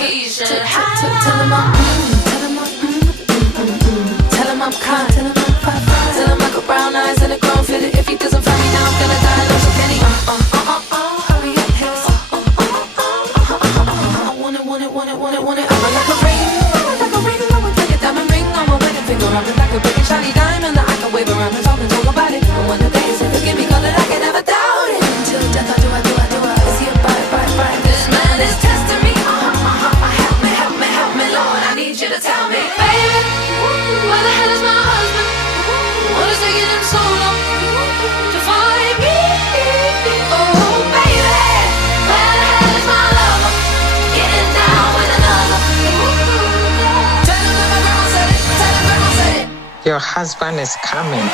t-shirt. Tell him I'm Carn. Tell him I got brown eyes and a grown feeling. If he doesn't find me now, I'm gonna die. Love a penny. Hurry up, haste. I want it. I'm like a ring. I would like a diamond ring on my wedding finger. I'm like a big shiny diamond that I can wave around and talk about it. And one of the days, if you give me color, I can never doubt it. Until death, I do. Is he a bite? This man is testing me. Help me, Lord. I need you to tell me, baby, where the hell is my husband? What is taking him so long to find me? Oh, baby, where the hell is my lover? Getting down with another. Tell him that my grandma said it. Your husband is coming.